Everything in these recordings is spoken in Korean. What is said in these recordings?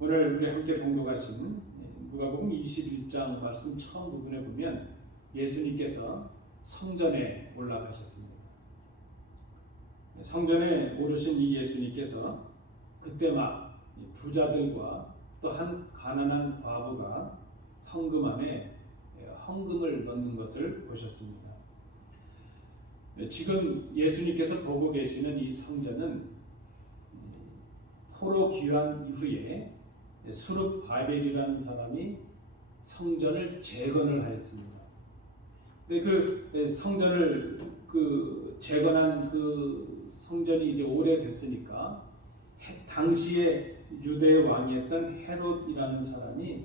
오늘 우리 함께 봉독하신 누가복음 21장 말씀 처음 부분에 보면 예수님께서 성전에 올라가셨습니다. 성전에 오르신 이 예수님께서 그때 막 부자들과 또 한 가난한 과부가 헌금함에 헌금을 넣는 것을 보셨습니다. 지금 예수님께서 보고 계시는 이 성전은 포로 귀환 이후에 수룹바벨이라는 사람이 성전을 재건을 하였습니다. 근데 그 성전을 재건한 그 성전이 이제 오래됐으니까 당시에 유대의 왕이었던 헤롯이라는 사람이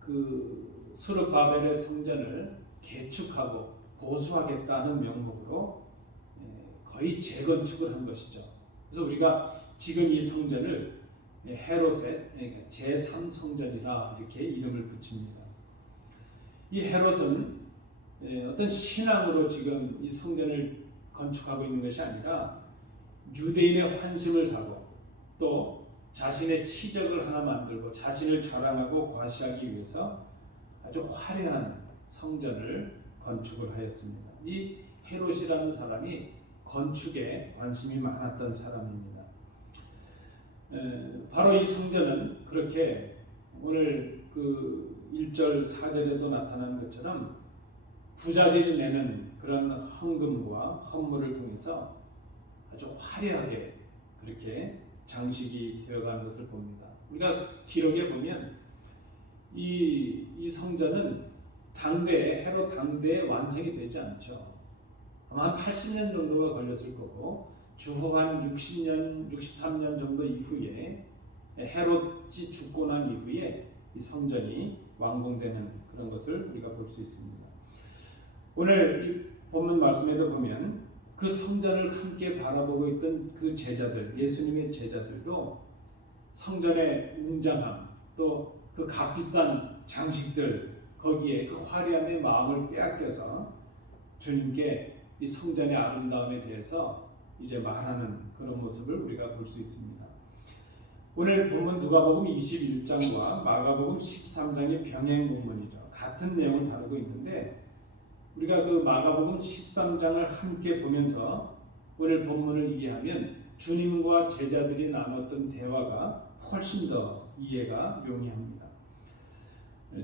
그 수룹바벨의 성전을 개축하고 보수하겠다는 명목으로 거의 재건축을 한 것이죠. 그래서 우리가 지금 이 성전을 헤롯의 제3성전이라 이렇게 이름을 붙입니다. 이 헤롯은 어떤 신앙으로 지금 이 성전을 건축하고 있는 것이 아니라 유대인의 환심을 사고 또 자신의 치적을 하나 만들고 자신을 자랑하고 과시하기 위해서 아주 화려한 성전을 건축을 하였습니다. 이 헤롯이라는 사람이 건축에 관심이 많았던 사람입니다. 바로 이 성전은 그렇게 오늘 그 1절 4절에도 나타나는 것처럼 부자들이 내는 그런 헌금과 헌물을 통해서 아주 화려하게 그렇게 장식이 되어가는 것을 봅니다. 우리가 기록에 보면 이 성전은 헤롯 당대에 완성이 되지 않죠. 아마 한 80년 정도가 걸렸을 거고 주후 한 60년, 63년 정도 이후에 헤롯이 죽고 난 이후에 이 성전이 완공되는 그런 것을 우리가 볼 수 있습니다. 오늘 이 본문 말씀에도 보면 그 성전을 함께 바라보고 있던 그 제자들, 예수님의 제자들도 성전의 웅장함, 또 그 값비싼 장식들, 거기에 그 화려함의 마음을 빼앗겨서 주님께 이 성전의 아름다움에 대해서 이제 말하는 그런 모습을 우리가 볼 수 있습니다. 오늘 본문 누가복음 21장과 마가복음 13장의 병행 본문이죠. 같은 내용을 다루고 있는데 우리가 그 마가복음 13장을 함께 보면서 오늘 본문을 이해하면 주님과 제자들이 나눴던 대화가 훨씬 더 이해가 용이합니다.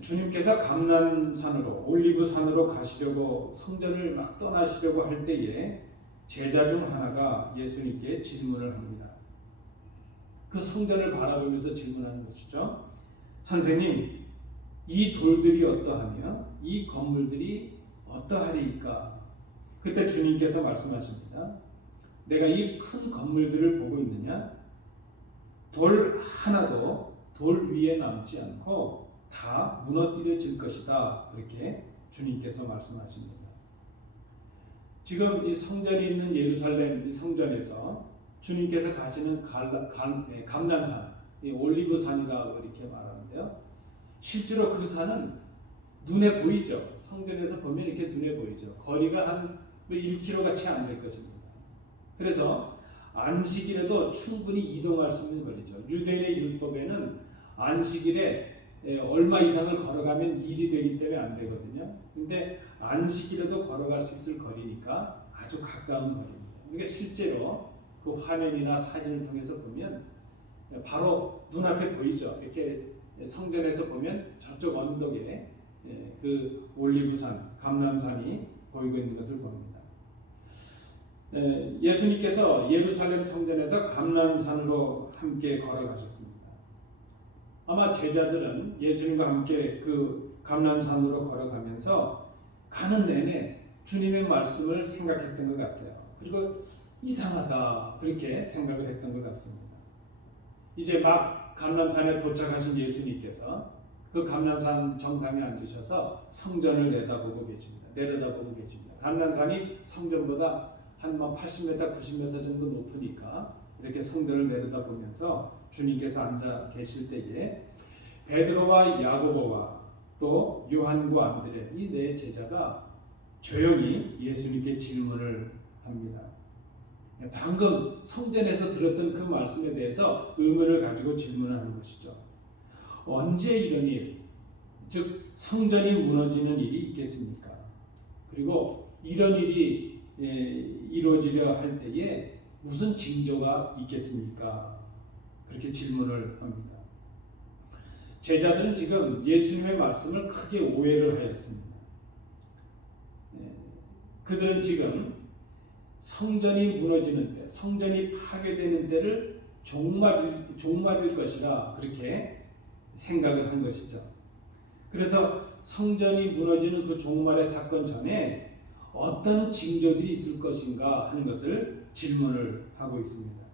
주님께서 감난산으로 올리브산으로 가시려고 성전을 막 떠나시려고 할 때에 제자 중 하나가 예수님께 질문을 합니다. 그 성전을 바라보면서 질문하는 것이죠. 선생님, 이 돌들이 어떠하며 이 건물들이 어떠하리이까? 그때 주님께서 말씀하십니다. 내가 이 큰 건물들을 보고 있느냐? 돌 하나도 돌 위에 남지 않고 다 무너뜨려질 것이다. 그렇게 주님께서 말씀하십니다. 지금 이 성전이 있는 예루살렘 이 성전에서 주님께서 가시는 감난산, 올리브산이라고 이렇게 말하는데요. 실제로 그 산은 눈에 보이죠. 성전에서 보면 이렇게 눈에 보이죠. 거리가 한 1km 채 안 될 것입니다. 그래서 안식일에도 충분히 이동할 수 있는 거리죠. 유대인의 율법에는 안식일에 얼마 이상을 걸어가면 일이 되기 때문에 안 되거든요. 근데 안식일에도 걸어갈 수 있을 거리니까 아주 가까운 거리입니다. 그러니까 실제로 그 화면이나 사진을 통해서 보면 바로 눈앞에 보이죠. 이렇게 성전에서 보면 저쪽 언덕에 그 올리브산, 감람산이 보이고 있는 것을 봅니다. 예수님께서 예루살렘 성전에서 감람산으로 함께 걸어가셨습니다. 아마 제자들은 예수님과 함께 그 감람산으로 걸어가면서 가는 내내 주님의 말씀을 생각했던 것 같아요. 그리고 이상하다 그렇게 생각을 했던 것 같습니다. 이제 막 감람산에 도착하신 예수님께서 그 감람산 정상에 앉으셔서 성전을 내려다보고 계십니다. 감람산이 성전보다 한 80m, 90m 정도 높으니까 이렇게 성전을 내려다보면서 주님께서 앉아 계실 때에 베드로와 야고보와 또 요한과 안드레 이 네 제자가 조용히 예수님께 질문을 합니다. 방금 성전에서 들었던 그 말씀에 대해서 의문을 가지고 질문하는 것이죠. 언제 이런 일, 즉 성전이 무너지는 일이 있겠습니까? 그리고 이런 일이 이루어지려 할 때에 무슨 징조가 있겠습니까? 그렇게 질문을 합니다. 제자들은 지금 예수님의 말씀을 크게 오해를 하였습니다. 그들은 지금 성전이 무너지는 때, 성전이 파괴되는 때를 종말일 것이라 그렇게 생각을 한 것이죠. 그래서 성전이 무너지는 그 종말의 사건 전에 어떤 징조들이 있을 것인가 하는 것을 질문을 하고 있습니다.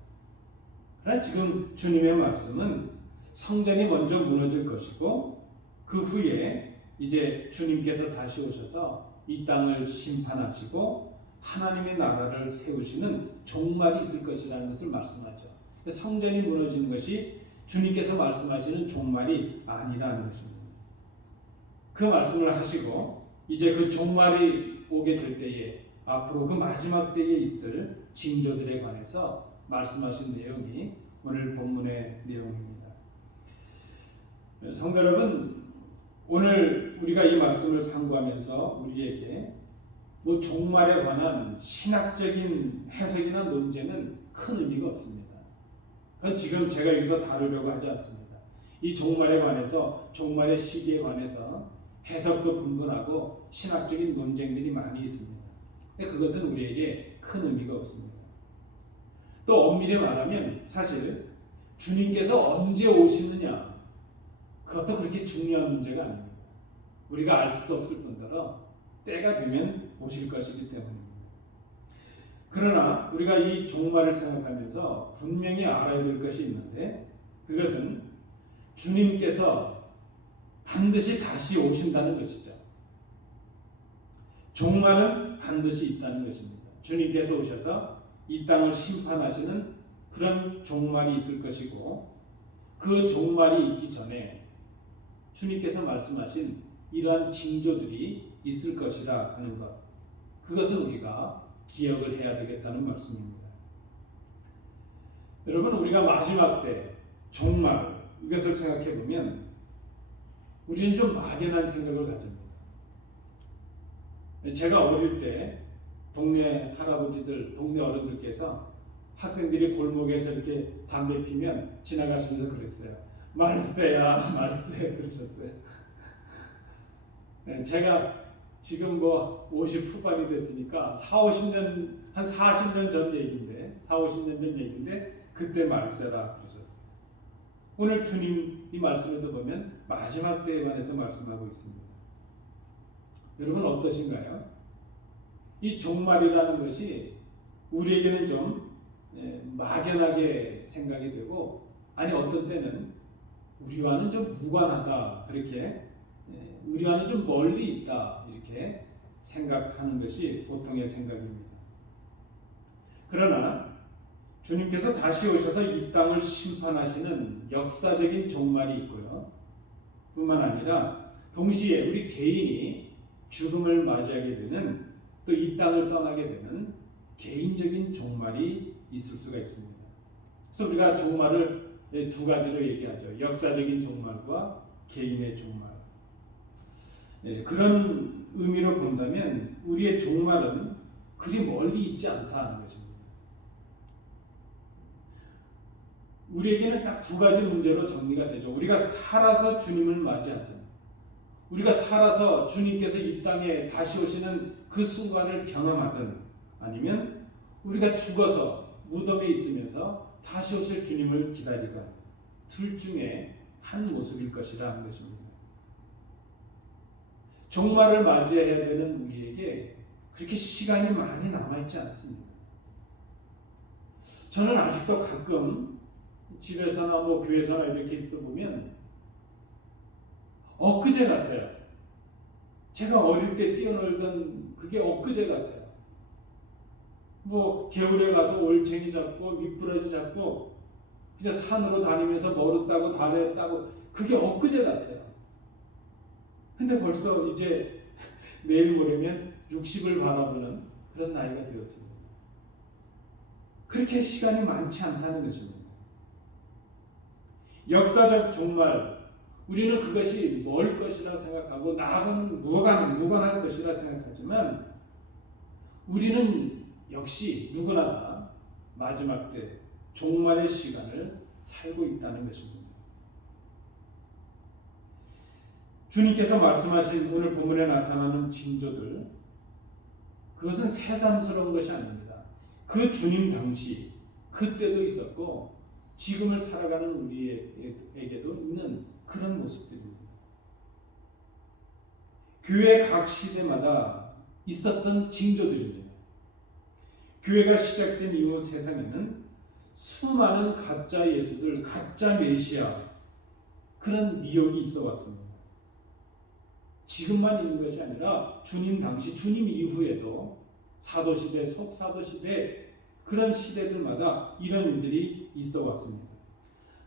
그러나 지금 주님의 말씀은 성전이 먼저 무너질 것이고 그 후에 이제 주님께서 다시 오셔서 이 땅을 심판하시고 하나님의 나라를 세우시는 종말이 있을 것이라는 것을 말씀하죠. 성전이 무너지는 것이 주님께서 말씀하시는 종말이 아니라는 것입니다. 그 말씀을 하시고 이제 그 종말이 오게 될 때에 앞으로 그 마지막 때에 있을 징조들에 관해서 말씀하신 내용이 오늘 본문의 내용입니다. 성도 여러분, 오늘 우리가 이 말씀을 상고하면서 우리에게 종말에 관한 신학적인 해석이나 논쟁은 큰 의미가 없습니다. 그건 지금 제가 여기서 다루려고 하지 않습니다. 이 종말에 관해서, 종말의 시기에 관해서 해석도 분분하고 신학적인 논쟁들이 많이 있습니다. 근데 그것은 우리에게 큰 의미가 없습니다. 또 엄밀히 말하면 사실 주님께서 언제 오시느냐, 그것도 그렇게 중요한 문제가 아닙니다. 우리가 알 수도 없을 뿐더러 때가 되면 오실 것이기 때문입니다. 그러나 우리가 이 종말을 생각하면서 분명히 알아야 될 것이 있는데, 그것은 주님께서 반드시 다시 오신다는 것이죠. 종말은 반드시 있다는 것입니다. 주님께서 오셔서 이 땅을 심판하시는 그런 종말이 있을 것이고, 그 종말이 있기 전에 주님께서 말씀하신 이러한 징조들이 있을 것이라 하는 것, 그것을 우리가 기억을 해야 되겠다는 말씀입니다. 여러분, 우리가 마지막 때 종말, 이것을 생각해 보면 우리는 좀 막연한 생각을 가집니다. 제가 어릴 때 동네 할아버지들, 동네 어른들께서 학생들이 골목에서 이렇게 담배 피면 지나가시면서 그랬어요. 말세야, 말세 그러셨어요. 제가 지금 50 후반이 됐으니까 40년, 한 40년 전 얘기인데, 50년 전 얘기인데 그때 말세라 그러셨어요. 오늘 주님 이 말씀에도 보면 마지막 때에 관해서 말씀하고 있습니다. 여러분 어떠신가요? 이 종말이라는 것이 우리에게는 좀 막연하게 생각이 되고, 아니 어떤 때는 우리와는 좀 무관하다, 그렇게 우리와는 좀 멀리 있다, 이렇게 생각하는 것이 보통의 생각입니다. 그러나 주님께서 다시 오셔서 이 땅을 심판하시는 역사적인 종말이 있고요. 뿐만 아니라 동시에 우리 개인이 죽음을 맞이하게 되는, 또 이 땅을 떠나게 되는 개인적인 종말이 있을 수가 있습니다. 그래서 우리가 종말을 두 가지로 얘기하죠. 역사적인 종말과 개인의 종말. 그런 의미로 본다면 우리의 종말은 그리 멀리 있지 않다는 것입니다. 우리에게는 딱 두 가지 문제로 정리가 되죠. 우리가 살아서 주님을 맞이하든, 우리가 살아서 주님께서 이 땅에 다시 오시는 그 순간을 경험하든, 아니면 우리가 죽어서 무덤에 있으면서 다시 오실 주님을 기다리건, 둘 중에 한 모습일 것이라 하는 것입니다. 종말을 맞이해야 되는 우리에게 그렇게 시간이 많이 남아있지 않습니다. 저는 아직도 가끔 집에서나 교회에서나 이렇게 있어 보면 엊그제 같아요. 제가 어릴 때 뛰어놀던 그게 엊그제 같아요. 겨울에 가서 올챙이 잡고 미꾸라지 잡고 그냥 산으로 다니면서 머루 따고 다래 따고, 그게 엊그제 같아요. 근데 벌써 이제 내일 모레면 60을 바라보는 그런 나이가 되었습니다. 그렇게 시간이 많지 않다는 것입니다. 역사적 종말, 우리는 그것이 멀 것이라 생각하고 나아가면 무관할 것이라 생각하지만 우리는 역시 누구나 다 마지막 때 종말의 시간을 살고 있다는 것입니다. 주님께서 말씀하신 오늘 본문에 나타나는 징조들, 그것은 새삼스러운 것이 아닙니다. 그 주님 당시 그때도 있었고 지금을 살아가는 우리에게도 있는 그런 모습들입니다. 교회 각 시대마다 있었던 징조들입니다. 교회가 시작된 이후 세상에는 수많은 가짜 예수들, 가짜 메시아, 그런 미혹이 있어 왔습니다. 지금만 있는 것이 아니라 주님 당시, 주님 이후에도 사도시대, 속사도시대, 그런 시대들마다 이런 일들이 있어 왔습니다.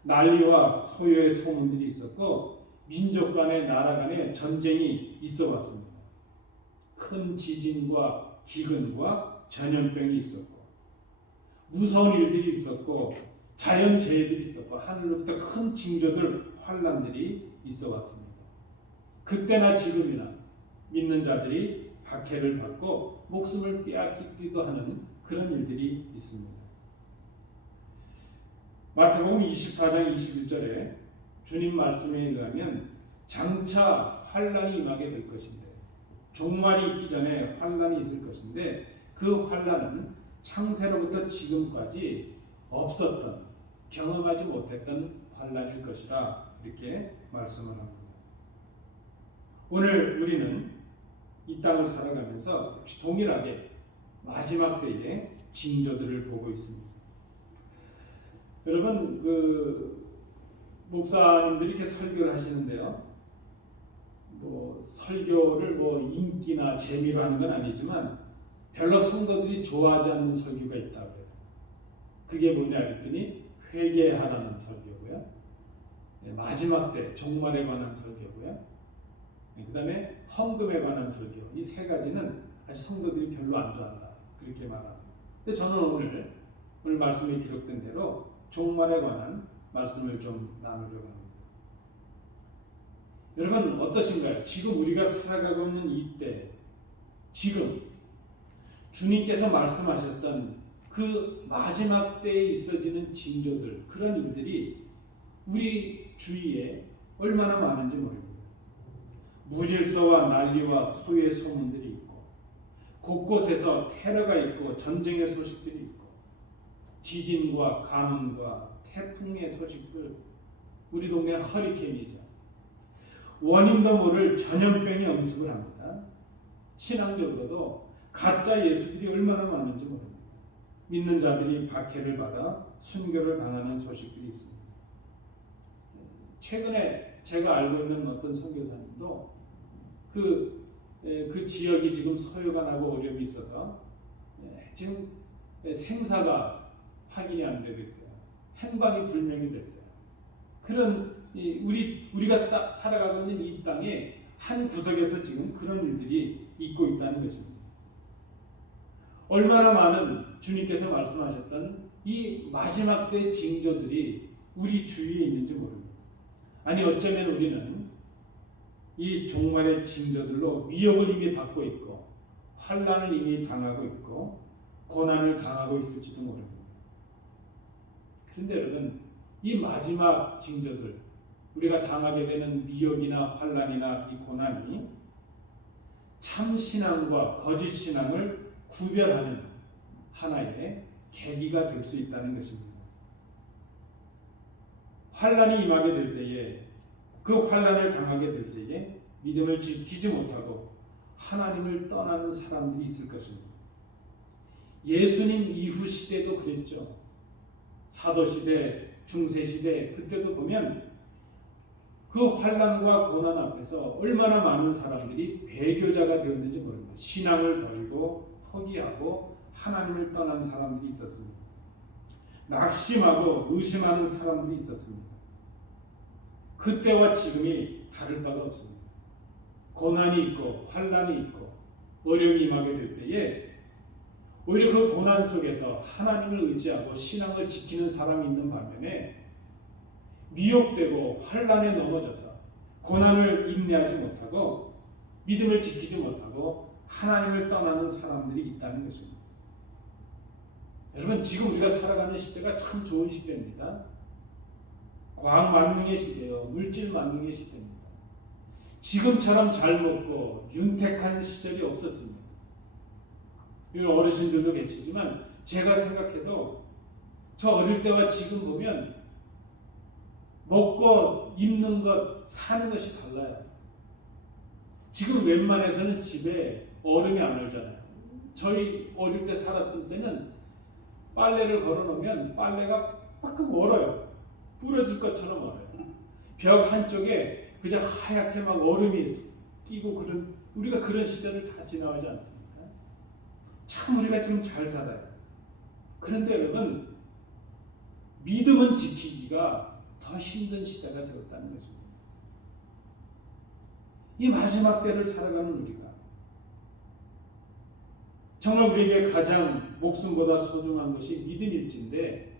난리와 소요의 소문들이 있었고 민족 간의 나라 간의 전쟁이 있어 왔습니다. 큰 지진과 기근과 전염병이 있었고 무서운 일들이 있었고 자연재해들이 있었고 하늘로부터 큰 징조들, 환난들이 있어 왔습니다. 그때나 지금이나 믿는 자들이 박해를 받고 목숨을 빼앗기기도 하는 그런 일들이 있습니다. 마태복음 24장 21절에 주님 말씀에 의하면 장차 환난이 임하게 될 것인데, 종말이 있기 전에 환난이 있을 것인데 그 환난은 창세로부터 지금까지 없었던, 경험하지 못했던 환난일 것이라 그렇게 말씀을 합니다. 오늘 우리는 이 땅을 살아가면서 역시 동일하게 마지막 때의 징조들을 보고 있습니다. 여러분, 목사님들이 이렇게 설교를 하시는데요. 설교를 인기나 재미로 하는 건 아니지만 별로 성도들이 좋아하지 않는 설교가 있다고 해요. 그게 뭐냐 그랬더니 회개하라는 설교고요. 마지막 때 종말에 관한 설교고요. 그 다음에 헌금에 관한 설교, 이 세 가지는 아직 성도들이 별로 안 좋아한다, 그렇게 말합니다. 근데 저는 오늘 말씀에 기록된 대로 종말에 관한 말씀을 좀 나누려고 합니다. 여러분 어떠신가요? 지금 우리가 살아가고 있는 이때, 지금 주님께서 말씀하셨던 그 마지막 때에 있어지는 징조들, 그런 일들이 우리 주위에 얼마나 많은지 모릅니다. 무질서와 난리와 소유의 소문들이 있고 곳곳에서 테러가 있고 전쟁의 소식들이 있고 지진과 가뭄과 태풍의 소식들, 우리 동네는 허리케인이죠. 원인도 모를 전염병이 엄습을 합니다. 신앙적으로도 가짜 예수들이 얼마나 많은지 모릅니다. 믿는 자들이 박해를 받아 순교를 당하는 소식들이 있습니다. 최근에 제가 알고 있는 어떤 선교사님도 그 지역이 지금 소요가 나고 어려움이 있어서 지금 생사가 확인이 안 되고 있어요. 행방이 불명이 됐어요. 그런 우리가 살아가고 있는 이 땅의 한 구석에서 지금 그런 일들이 있고 있다는 것입니다. 얼마나 많은 주님께서 말씀하셨던 이 마지막 때 징조들이 우리 주위에 있는지 모릅니다. 아니 어쩌면 우리는 이 종말의 징조들로 미혹을 이미 받고 있고 환난을 이미 당하고 있고 고난을 당하고 있을지도 모릅니다. 그런데 여러분, 이 마지막 징조들, 우리가 당하게 되는 미혹이나 환난이나 이 고난이 참 신앙과 거짓 신앙을 구별하는 하나의 계기가 될 수 있다는 것입니다. 환난이 임하게 될 때에, 그 환난을 당하게 될 때에 믿음을 지키지 못하고 하나님을 떠나는 사람들이 있을 것입니다. 예수님 이후 시대도 그랬죠. 사도시대, 중세시대, 그때도 보면 그 환난과 고난 앞에서 얼마나 많은 사람들이 배교자가 되었는지 모릅니다. 신앙을 버리고 포기하고 하나님을 떠난 사람들이 있었습니다. 낙심하고 의심하는 사람들이 있었습니다. 그때와 지금이 다를 바가 없습니다. 고난이 있고 환난이 있고 어려움이 임하게 될 때에 오히려 그 고난 속에서 하나님을 의지하고 신앙을 지키는 사람이 있는 반면에 미혹되고 환난에 넘어져서 고난을 인내하지 못하고 믿음을 지키지 못하고 하나님을 떠나는 사람들이 있다는 것입니다. 여러분, 지금 우리가 살아가는 시대가 참 좋은 시대입니다. 과학 만능의 시대요, 물질 만능의 시대입니다. 지금처럼 잘 먹고 윤택한 시절이 없었습니다. 어르신들도 계시지만 제가 생각해도 저 어릴 때와 지금 보면 먹고 입는 것, 사는 것이 달라요. 지금 웬만해서는 집에 얼음이 안 얼잖아요. 저희 어릴 때 살았던 때는 빨래를 걸어놓으면 빨래가 빠끔 얼어요. 부러질 것처럼 얼어요. 벽 한쪽에 그냥 하얗게 막 얼음이 끼고 그런, 우리가 그런 시절을 다 지나가지 않습니까? 참 우리가 좀 잘 살아요. 그런데 여러분, 믿음은 지키기가 더 힘든 시대가 되었다는 것입니다. 이 마지막 때를 살아가는 우리가 정말 우리에게 가장 목숨보다 소중한 것이 믿음일진데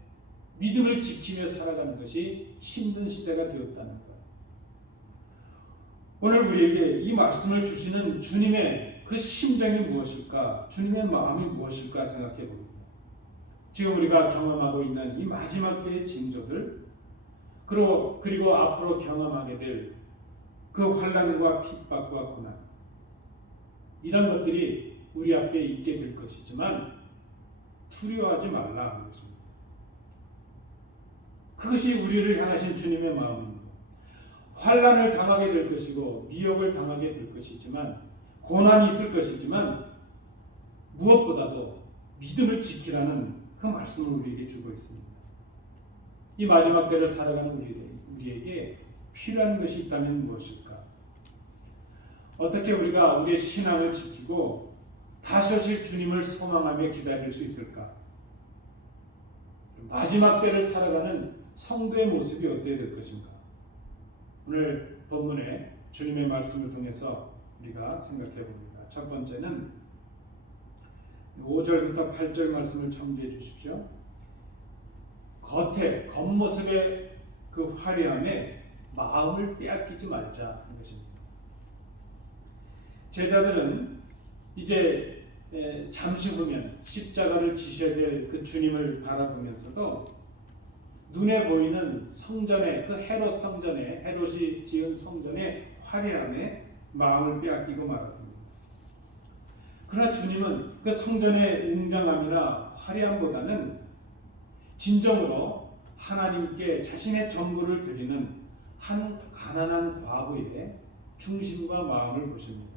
믿음을 지키며 살아가는 것이 힘든 시대가 되었다는 것. 오늘 우리에게 이 말씀을 주시는 주님의 그 심정이 무엇일까? 주님의 마음이 무엇일까 생각해 봅니다. 지금 우리가 경험하고 있는 이 마지막 때의 징조들, 그리고 앞으로 경험하게 될 그 환난과 핍박과 고난, 이런 것들이 우리 앞에 있게 될 것이지만 두려워하지 말라 하는 것입니다. 그것이 우리를 향하신 주님의 마음입니다. 환난을 당하게 될 것이고 미혹을 당하게 될 것이지만, 고난이 있을 것이지만 무엇보다도 믿음을 지키라는 그 말씀을 우리에게 주고 있습니다. 이 마지막 때를 살아가는 우리에게 필요한 것이 있다면 무엇일까? 어떻게 우리가 우리의 신앙을 지키고 다시 오실 주님을 소망하며 기다릴 수 있을까? 마지막 때를 살아가는 성도의 모습이 어떻게 될 것인가? 오늘 본문에 주님의 말씀을 통해서 우리가 생각해 봅니다. 첫 번째는 5절부터 8절 말씀을 참조해 주십시오. 겉모습의 그 화려함에 마음을 빼앗기지 말자 하는 것입니다. 제자들은 이제 잠시 후면 십자가를 지셔야 될 그 주님을 바라보면서도 눈에 보이는 성전의, 그 헤롯 성전에, 헤롯이 지은 성전의 화려함에 마음을 빼앗기고 말았습니다. 그러나 주님은 그 성전의 웅장함이나 화려함보다는 진정으로 하나님께 자신의 전부를 드리는 한 가난한 과부의 중심과 마음을 보십니다.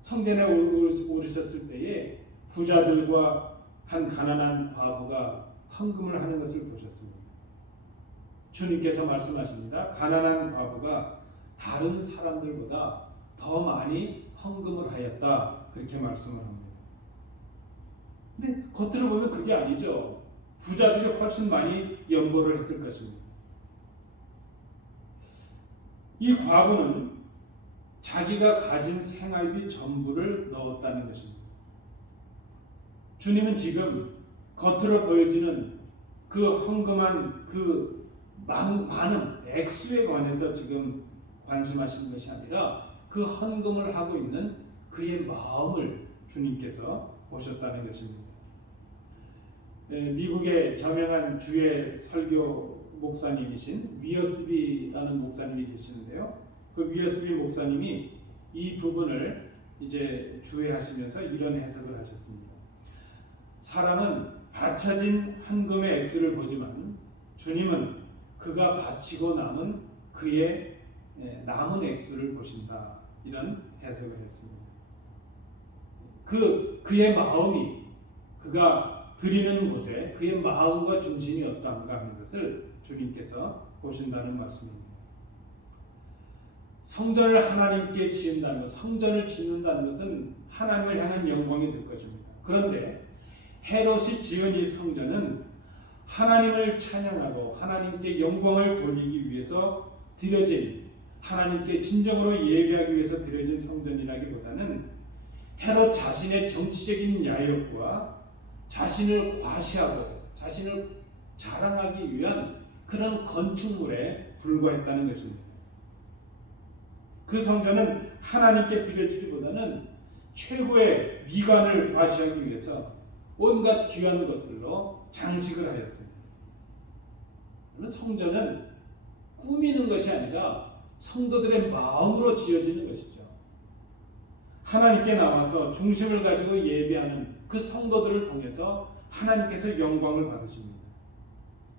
성전에 오르셨을 때에 부자들과 한 가난한 과부가 헌금을 하는 것을 보셨습니다. 주님께서 말씀하십니다. 가난한 과부가 다른 사람들보다 더 많이 헌금을 하였다, 그렇게 말씀을 합니다. 근데 겉으로 보면 그게 아니죠. 부자들이 훨씬 많이 연보를 했을 것입니다. 이 과부는 자기가 가진 생활비 전부를 넣었다는 것입니다. 주님은 지금 겉으로 보여지는 그 헌금한 그 많은 액수에 관해서 지금 관심하시는 것이 아니라 그 헌금을 하고 있는 그의 마음을 주님께서 보셨다는 것입니다. 미국의 저명한 주의 설교 목사님이신 위어스비라는 목사님이 계시는데요. 그 위어스비 목사님이 이 부분을 이제 주의하시면서 이런 해석을 하셨습니다. 사람은 바쳐진 헌금의 액수를 보지만 주님은 그가 바치고 남은 그의 남은 액수를 보신다, 이런 해석을 했습니다. 그의 마음이, 그가 드리는 곳에 그의 마음과 중심이 어떤가 하는 것을 주님께서 보신다는 말씀입니다. 성전을 하나님께 지은다는 것, 성전을 짓는다는 것은 하나님을 향한 영광이 될 것입니다. 그런데 헤롯이 지은 이 성전은 하나님을 찬양하고 하나님께 영광을 돌리기 위해서 드려진, 하나님께 진정으로 예배하기 위해서 드려진 성전이라기보다는 헤롯 자신의 정치적인 야욕과 자신을 과시하고 자신을 자랑하기 위한 그런 건축물에 불과했다는 것입니다. 그 성전은 하나님께 드려지기보다는 최고의 미관을 과시하기 위해서 온갖 귀한 것들로 장식을 하였습니다. 성전은 꾸미는 것이 아니라 성도들의 마음으로 지어지는 것이죠. 하나님께 나와서 중심을 가지고 예배하는 그 성도들을 통해서 하나님께서 영광을 받으십니다.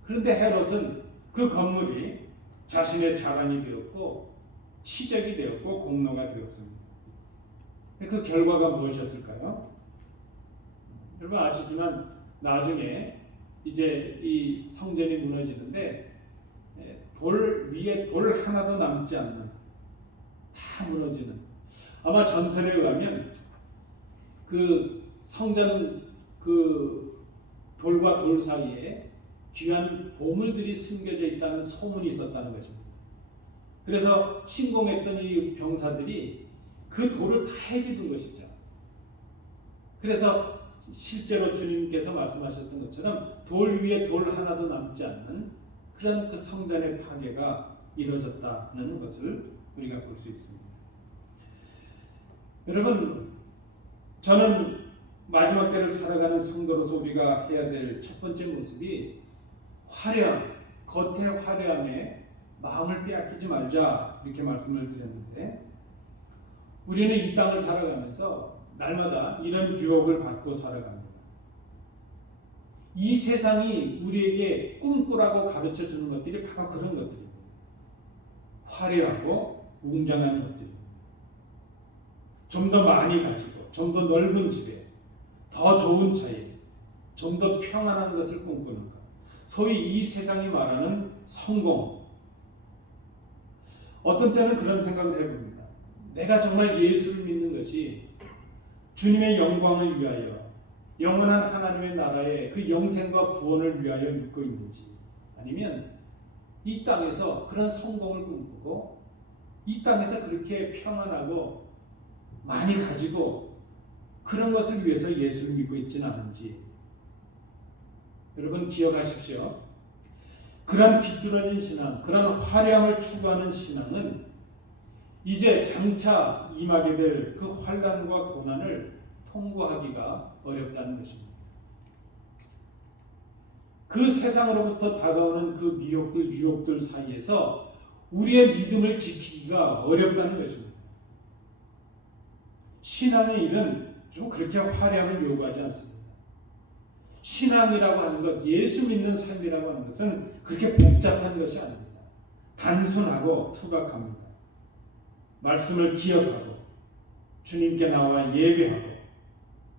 그런데 헤롯은 그 건물이 자신의 자랑이 되었고 치적이 되었고 공로가 되었습니다. 그 결과가 무엇이었을까요? 여러분 아시지만 나중에 이제 이 성전이 무너지는데 돌 위에 돌 하나도 남지 않는, 다 무너지는, 아마 전설에 의하면 그 성전 그 돌과 돌 사이에 귀한 보물들이 숨겨져 있다는 소문이 있었다는 것입니다. 그래서 침공했던 이 병사들이 그 돌을 다 해집은 것이죠. 그래서 실제로 주님께서 말씀하셨던 것처럼 돌 위에 돌 하나도 남지 않는 그런 그 성전의 파괴가 이루어졌다는 것을 우리가 볼 수 있습니다. 여러분, 저는 마지막 때를 살아가는 성도로서 우리가 해야 될 첫 번째 모습이 화려함, 겉의 화려함에 마음을 빼앗기지 말자, 이렇게 말씀을 드렸는데, 우리는 이 땅을 살아가면서 날마다 이런 유혹을 받고 살아갑니다. 이 세상이 우리에게 꿈꾸라고 가르쳐 주는 것들이 바로 그런 것들입니다. 화려하고 웅장한 것들입니다. 좀 더 많이 가지고, 좀 더 넓은 집에, 더 좋은 차에, 좀 더 평안한 것을 꿈꾸는 것. 소위 이 세상이 말하는 성공. 어떤 때는 그런 생각을 해봅니다. 내가 정말 예수를 믿는 것이 주님의 영광을 위하여, 영원한 하나님의 나라의 그 영생과 구원을 위하여 믿고 있는지, 아니면 이 땅에서 그런 성공을 꿈꾸고 이 땅에서 그렇게 평안하고 많이 가지고 그런 것을 위해서 예수를 믿고 있지는 않은지. 여러분 기억하십시오. 그런 비뚤어진 신앙, 그런 화려함을 추구하는 신앙은 이제 장차 임하게 될 그 환난과 고난을 통과하기가 어렵다는 것입니다. 그 세상으로부터 다가오는 그 미혹들, 유혹들 사이에서 우리의 믿음을 지키기가 어렵다는 것입니다. 신앙의 일은 좀 그렇게 화려함을 요구하지 않습니다. 신앙이라고 하는 것, 예수 믿는 삶이라고 하는 것은 그렇게 복잡한 것이 아닙니다. 단순하고 투박합니다. 말씀을 기억하고 주님께 나와 예배하고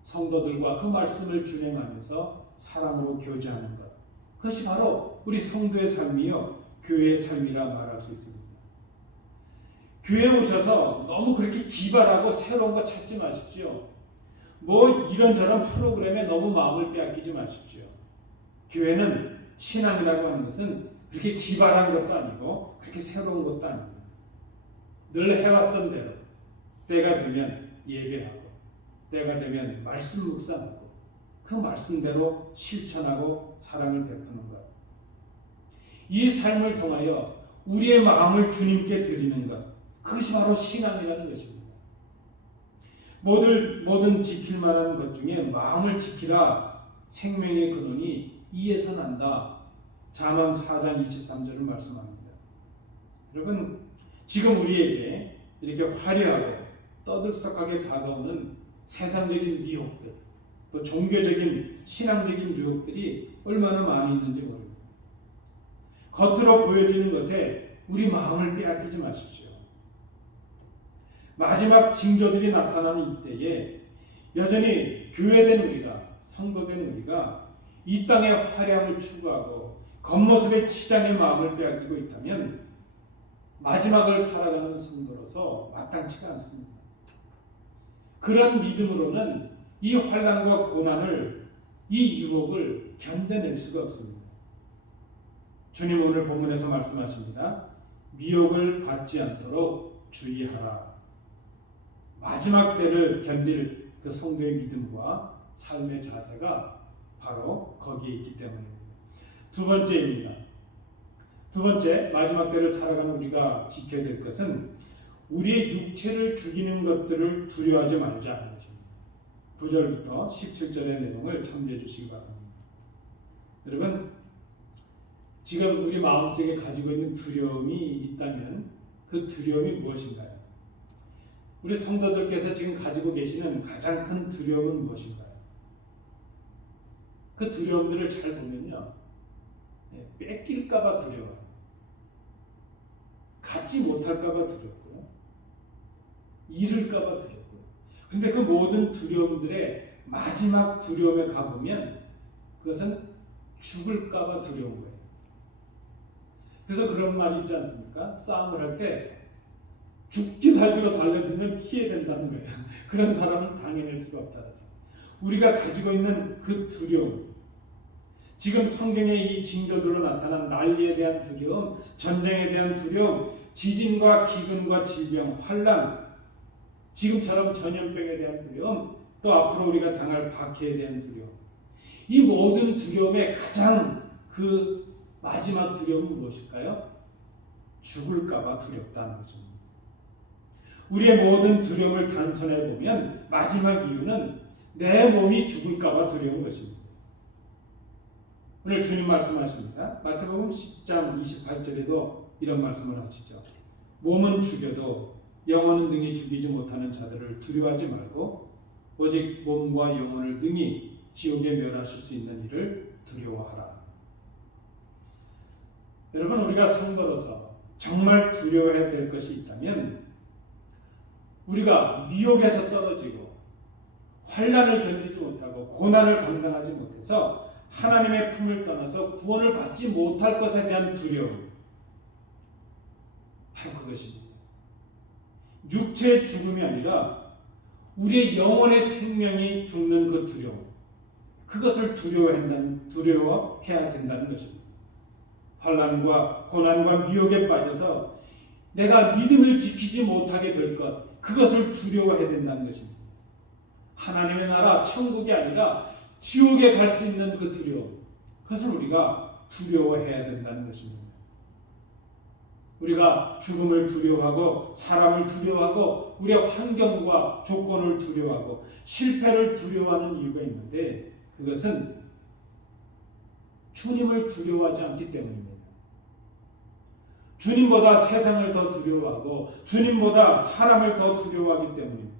성도들과 그 말씀을 준행하면서 사랑으로 교제하는 것, 그것이 바로 우리 성도의 삶이요 교회의 삶이라 말할 수 있습니다. 교회에 오셔서 너무 그렇게 기발하고 새로운 거 찾지 마십시오. 뭐 이런저런 프로그램에 너무 마음을 빼앗기지 마십시오. 교회는, 신앙이라고 하는 것은 그렇게 기발한 것도 아니고 그렇게 새로운 것도 아닙니다. 늘 해왔던 대로 때가 되면 예배하고 때가 되면 말씀 묵상하고 그 말씀대로 실천하고 사랑을 베푸는 것, 이 삶을 통하여 우리의 마음을 주님께 드리는 것, 그것이 바로 신앙이라는 것입니다. 모든 지킬 만한 것 중에 마음을 지키라, 생명의 근원이 이에서 난다. 잠언 4장 23절을 말씀합니다. 여러분, 지금 우리에게 이렇게 화려하고 떠들썩하게 다가오는 세상적인 미혹들, 또 종교적인 신앙적인 유혹들이 얼마나 많이 있는지 모릅니다. 겉으로 보여지는 것에 우리 마음을 빼앗기지 마십시오. 마지막 징조들이 나타나는 이때에 여전히 교회된 우리가, 성도된 우리가 이 땅의 화려함을 추구하고 겉모습의 치장의 마음을 빼앗기고 있다면 마지막을 살아가는 성도로서 마땅치가 않습니다. 그런 믿음으로는 이 환난과 고난을, 이 유혹을 견뎌낼 수가 없습니다. 주님 오늘 본문에서 말씀하십니다. 미혹을 받지 않도록 주의하라. 마지막 때를 견딜 그 성도의 믿음과 삶의 자세가 바로 거기에 있기 때문입니다. 두 번째입니다. 두 번째, 마지막 때를 살아가는 우리가 지켜야 될 것은 우리의 육체를 죽이는 것들을 두려워하지 말자는 것입니다. 9절부터 17절의 내용을 참조해 주시기 바랍니다. 여러분, 지금 우리 마음속에 가지고 있는 두려움이 있다면 그 두려움이 무엇인가요? 우리 성도들께서 지금 가지고 계시는 가장 큰 두려움은 무엇인가요? 그 두려움들을 잘 보면요, 뺏길까봐 두려워요. 갖지 못할까봐 두렵고요. 잃을까봐 두렵고요. 근데 그 모든 두려움들의 마지막 두려움에 가보면 그것은 죽을까봐 두려운 거예요. 그래서 그런 말이 있지 않습니까? 싸움을 할 때 죽기 살기로 달려들면 피해야 된다는 거예요. 그런 사람은 당해낼 수가 없다죠. 우리가 가지고 있는 그 두려움, 지금 성경의 이 징조들로 나타난 난리에 대한 두려움, 전쟁에 대한 두려움, 지진과 기근과 질병, 환난, 지금처럼 전염병에 대한 두려움, 또 앞으로 우리가 당할 박해에 대한 두려움, 이 모든 두려움의 가장 그 마지막 두려움은 무엇일까요? 죽을까봐 두렵다는 것입니다. 우리의 모든 두려움을 단순해 보면 마지막 이유는 내 몸이 죽을까봐 두려운 것입니다. 오늘 주님 말씀하십니다. 마태복음 10장 28절에도 이런 말씀을 하시죠. 몸은 죽여도 영혼은 능히 죽이지 못하는 자들을 두려워하지 말고 오직 몸과 영혼을 능히 지옥에 멸하실 수 있는 이를 두려워하라. 여러분, 우리가 성도로서 정말 두려워해야 될 것이 있다면 우리가 미혹에서 떨어지고 환난을 견디지 못하고 고난을 감당하지 못해서 하나님의 품을 떠나서 구원을 받지 못할 것에 대한 두려움, 바로 그것입니다. 육체의 죽음이 아니라 우리의 영혼의 생명이 죽는 그 두려움, 그것을 두려워해야 된다는 것입니다. 환난과 고난과 미혹에 빠져서 내가 믿음을 지키지 못하게 될 것, 그것을 두려워해야 된다는 것입니다. 하나님의 나라, 천국이 아니라 지옥에 갈 수 있는 그 두려움, 그것을 우리가 두려워해야 된다는 것입니다. 우리가 죽음을 두려워하고 사람을 두려워하고 우리의 환경과 조건을 두려워하고 실패를 두려워하는 이유가 있는데 그것은 주님을 두려워하지 않기 때문입니다. 주님보다 세상을 더 두려워하고 주님보다 사람을 더 두려워하기 때문입니다.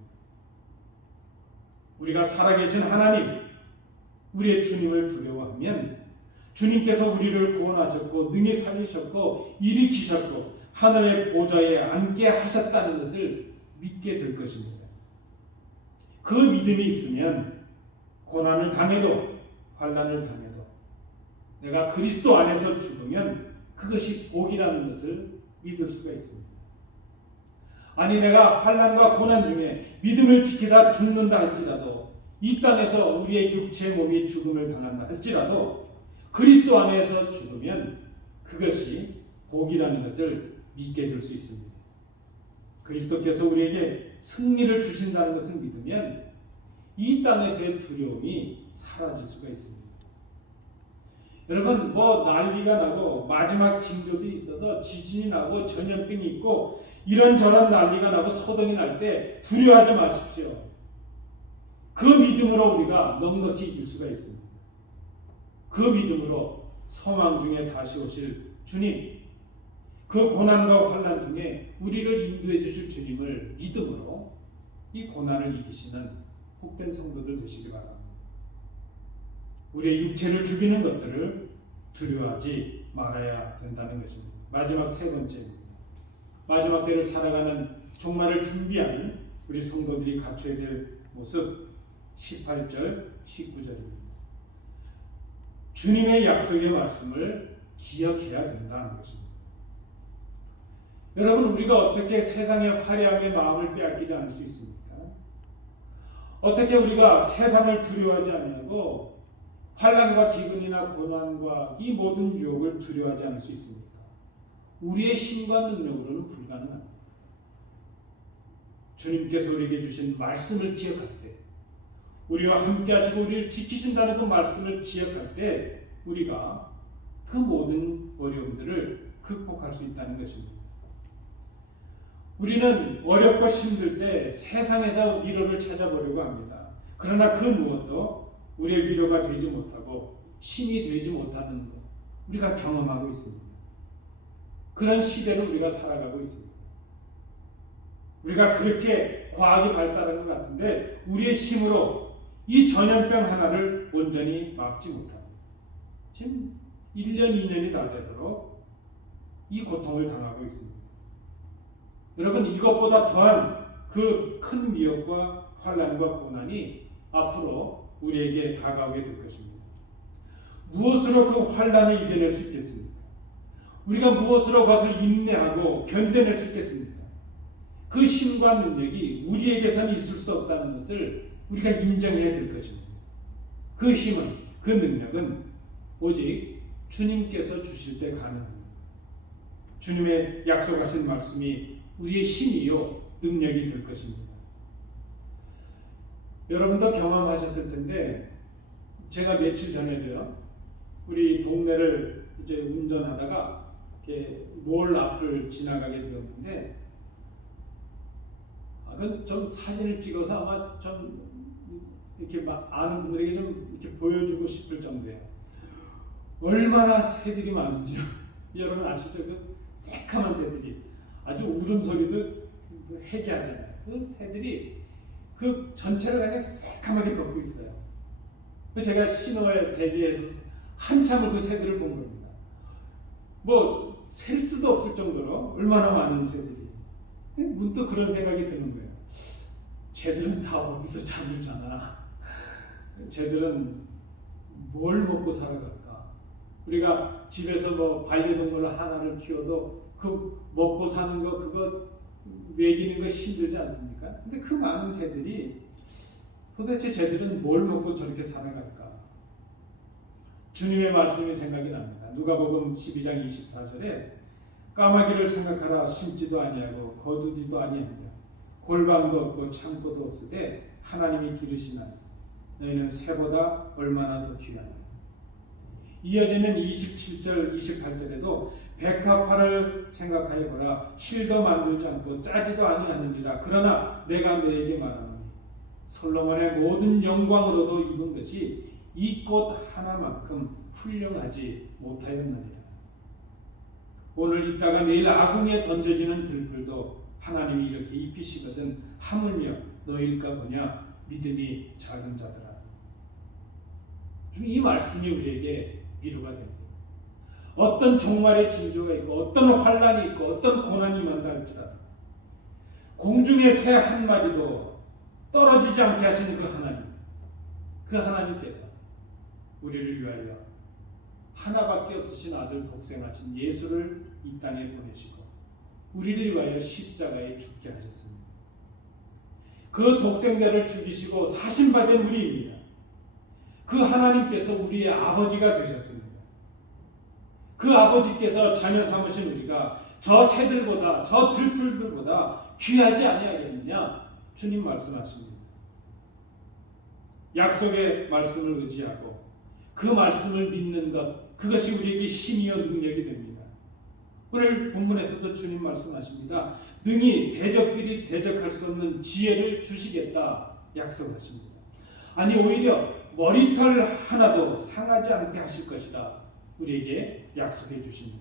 우리가 살아계신 하나님, 우리의 주님을 두려워하면 주님께서 우리를 구원하셨고 능히 살리셨고 일으키셨고 하늘의 보좌에 앉게 하셨다는 것을 믿게 될 것입니다. 그 믿음이 있으면 고난을 당해도 환난을 당해도 내가 그리스도 안에서 죽으면 그것이 복이라는 것을 믿을 수가 있습니다. 아니, 내가 환난과 고난 중에 믿음을 지키다 죽는다 할지라도 이 땅에서 우리의 육체 몸이 죽음을 당한다 할지라도 그리스도 안에서 죽으면 그것이 복이라는 것을 믿게 될 수 있습니다. 그리스도께서 우리에게 승리를 주신다는 것을 믿으면 이 땅에서의 두려움이 사라질 수가 있습니다. 여러분, 난리가 나고 마지막 징조들이 있어서 지진이 나고 전염병이 있고 이런저런 난리가 나고 소동이 날 때 두려워하지 마십시오. 그 믿음으로 우리가 넉넉히 이길 수가 있습니다. 그 믿음으로 소망 중에 다시 오실 주님, 그 고난과 환난 중에 우리를 인도해 주실 주님을 믿음으로 이 고난을 이기시는 복된 성도들 되시기 바랍니다. 우리의 육체를 죽이는 것들을 두려워하지 말아야 된다는 것입니다. 마지막 세 번째입니다. 마지막 때를 살아가는 종말을 준비하는 우리 성도들이 갖춰야 될 모습 18절, 19절입니다. 주님의 약속의 말씀을 기억해야 된다는 것입니다. 여러분, 우리가 어떻게 세상의 화려함에 마음을 빼앗기지 않을 수 있습니까? 어떻게 우리가 세상을 두려워하지 아니하고 환난과 기근이나 고난과 이 모든 유혹을 두려워하지 않을 수 있습니까? 우리의 힘과 능력으로는 불가능합니다. 주님께서 우리에게 주신 말씀을 기억할 때 우리와 함께 하시고 우리를 지키신다는 그 말씀을 기억할 때 우리가 그 모든 어려움들을 극복할 수 있다는 것입니다. 우리는 어렵고 힘들 때 세상에서 위로를 찾아보려고 합니다. 그러나 그 무엇도 우리의 위로가 되지 못하고 힘이 되지 못하는 것, 우리가 경험하고 있습니다. 그런 시대로 우리가 살아가고 있습니다. 우리가 그렇게 과학이 발달한 것 같은데 우리의 힘으로 이 전염병 하나를 온전히 막지 못합니다. 지금 1년, 2년이 다 되도록 이 고통을 당하고 있습니다. 여러분, 이것보다 더한 그 큰 미혹과 환난과 고난이 앞으로 우리에게 다가오게 될 것입니다. 무엇으로 그 환난을 이겨낼 수 있겠습니까? 우리가 무엇으로 그것을 인내하고 견뎌낼 수 있겠습니까? 그 힘과 능력이 우리에게서는 있을 수 없다는 것을 우리가 인정해야 될 것입니다. 그 힘은, 그 능력은 오직 주님께서 주실 때 가능합니다. 주님의 약속하신 말씀이 우리의 힘이요 능력이 될 것입니다. 여러분도 경험하셨을 텐데 제가 며칠 전에도요 우리 동네를 이제 운전하다가 이렇게 몰 앞을 지나가게 되었는데 그건 좀 사진을 찍어서 아마 좀 이렇게 막 아는 분들에게 좀 이렇게 보여주고 싶을 정도예요. 얼마나 새들이 많은지요. 여러분 아시죠? 그 새카만 새들이 아주 울음소리도 해괴하잖아요. 그 새들이 그 전체를 그냥 새카맣게 덮고 있어요. 제가 신호에 대기해서 한참을 그 새들을 본 겁니다. 뭐 셀 수도 없을 정도로 얼마나 많은 새들이. 문득 그런 생각이 드는 거예요. 쟤들은 다 어디서 잠을 자나? 쟤들은 뭘 먹고 살아갈까? 우리가 집에서 뭐 반려동물 하나를 키워도 그 먹고 사는 거 그거 먹이는 거 힘들지 않습니까? 근데 그 많은 새들이 도대체 쟤들은 뭘 먹고 저렇게 살아갈까? 주님의 말씀이 생각이 납니다. 누가복음 12장 24절에 까마귀를 생각하라. 심지도 아니하고 거두지도 아니하며 골방도 없고 창고도 없으되 하나님이 기르시나니 너희는 새보다 얼마나 더 귀하냐. 이어지는 27절 28절에도 백합화를 생각하여 보라. 실도 만들지 않고 짜지도 아니하느니라. 그러나 내가 너에게 말하노니 솔로몬의 모든 영광으로도 입은 것이 이 꽃 하나만큼 훌륭하지 못하였느니라. 오늘 있다가 내일 아궁이에 던져지는 들풀도 하나님이 이렇게 입히시거든 하물며 너일까 보냐 믿음이 작은 자들아. 이 말씀이 우리에게 위로가 됩니다. 어떤 종말의 징조가 있고 어떤 환난이 있고 어떤 고난이 임한다 할지라도 공중의 새 한 마리도 떨어지지 않게 하시는 그 하나님께서 우리를 위하여 하나밖에 없으신 아들 독생하신 예수를 이 땅에 보내시고 우리를 위하여 십자가에 죽게 하셨습니다. 그 독생자를 죽이시고 사신받은 우리입니다. 그 하나님께서 우리의 아버지가 되셨습니다. 그 아버지께서 자녀 삼으신 우리가 저 새들보다 저 들풀들보다 귀하지 아니하겠느냐 주님 말씀하십니다. 약속의 말씀을 의지하고 그 말씀을 믿는 것, 그것이 우리에게 힘이요 능력이 됩니다. 오늘 본문에서도 주님 말씀하십니다. 능히 대적들이 대적할 수 없는 지혜를 주시겠다 약속하십니다. 아니 오히려 머리털 하나도 상하지 않게 하실 것이다 우리에게 약속해 주십니다.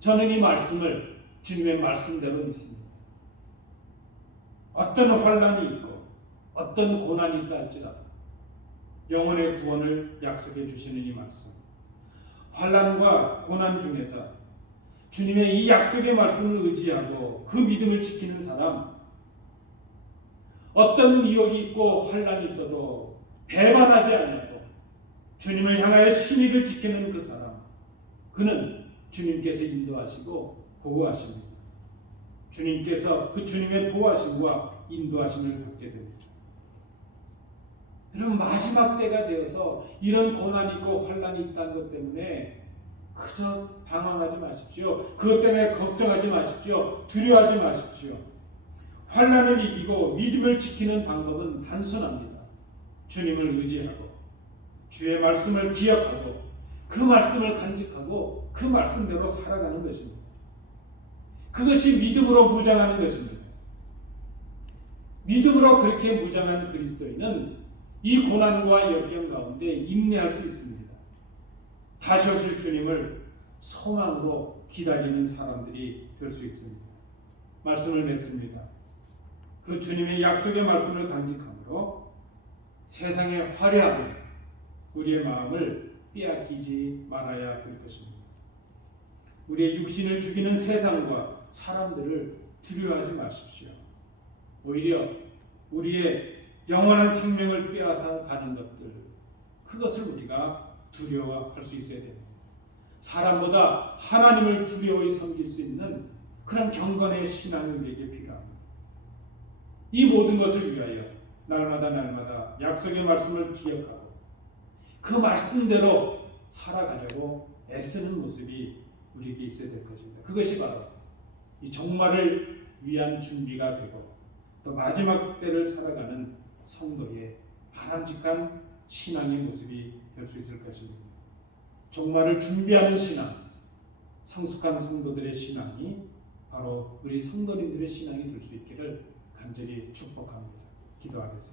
저는 이 말씀을 주님의 말씀대로 믿습니다. 어떤 환난이 있고 어떤 고난이 있다 할지라도 영혼의 구원을 약속해 주시는 이 말씀, 환난과 고난 중에서 주님의 이 약속의 말씀을 의지하고 그 믿음을 지키는 사람, 어떤 미혹이 있고 환난이 있어도 배반하지 않고 주님을 향하여 신의를 지키는 그 사람, 그는 주님께서 인도하시고 보호하십니다. 주님께서 그 주님의 보호하심과 인도하심을 받게 됩니다. 여러분 마지막 때가 되어서 이런 고난이 있고 환난이 있다는 것 때문에 그저 방황하지 마십시오. 그것 때문에 걱정하지 마십시오. 두려워하지 마십시오. 환난을 이기고 믿음을 지키는 방법은 단순합니다. 주님을 의지하고 주의 말씀을 기억하고 그 말씀을 간직하고 그 말씀대로 살아가는 것입니다. 그것이 믿음으로 무장하는 것입니다. 믿음으로 그렇게 무장한 그리스도인은 이 고난과 역경 가운데 인내할 수 있습니다. 다시 오실 주님을 소망으로 기다리는 사람들이 될 수 있습니다. 말씀을 맺습니다. 그 주님의 약속의 말씀을 간직함으로 세상의 화려함에 우리의 마음을 빼앗기지 말아야 될 것입니다. 우리의 육신을 죽이는 세상과 사람들을 두려워하지 마십시오. 오히려 우리의 영원한 생명을 빼앗아 가는 것들, 그것을 우리가 두려워할 수 있어야 됩니다. 사람보다 하나님을 두려워히 섬길 수 있는 그런 경건의 신앙이 우리에게 필요합니다. 이 모든 것을 위하여 날마다 약속의 말씀을 기억하고 그 말씀대로 살아가려고 애쓰는 모습이 우리에게 있어야 될 것입니다. 그것이 바로 이 종말을 위한 준비가 되고 또 마지막 때를 살아가는 성도의 바람직한 신앙의 모습이 될 수 있을 것입니다. 종말을 준비하는 신앙, 성숙한 성도들의 신앙이 바로 우리 성도님들의 신앙이 될 수 있기를 간절히 축복합니다. 기도하겠습니다.